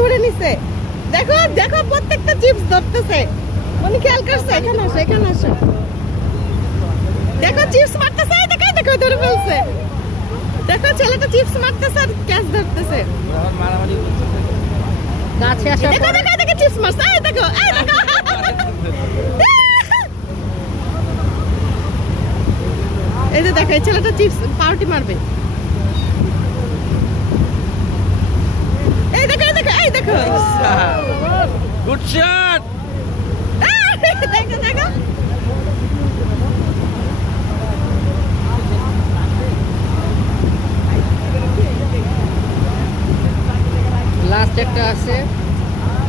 ধরে নিছে। দেখো দেখো প্রত্যেকটা চিপস ধরতেছে। মনি খেয়াল করছে, এখানে আসো এখানে আসো। দেখো চিপস মারতেছে, এই দেখো দেখো ধরে ফেলছে। দেখো ছেলেটা চিপস মারতেছে আর ক্যাচ ধরতেছে। গাছে আসার দেখো দেখো দেখো চিপস মারছে, এই দেখো এই দেখো। এই যে দেখো এই ছেলেটা চিপস পাউরুটি মারবে। এই দেখো এই দেখো এই দেখো। Good shot. দেখো দেখো লাস্ট একটা আছে।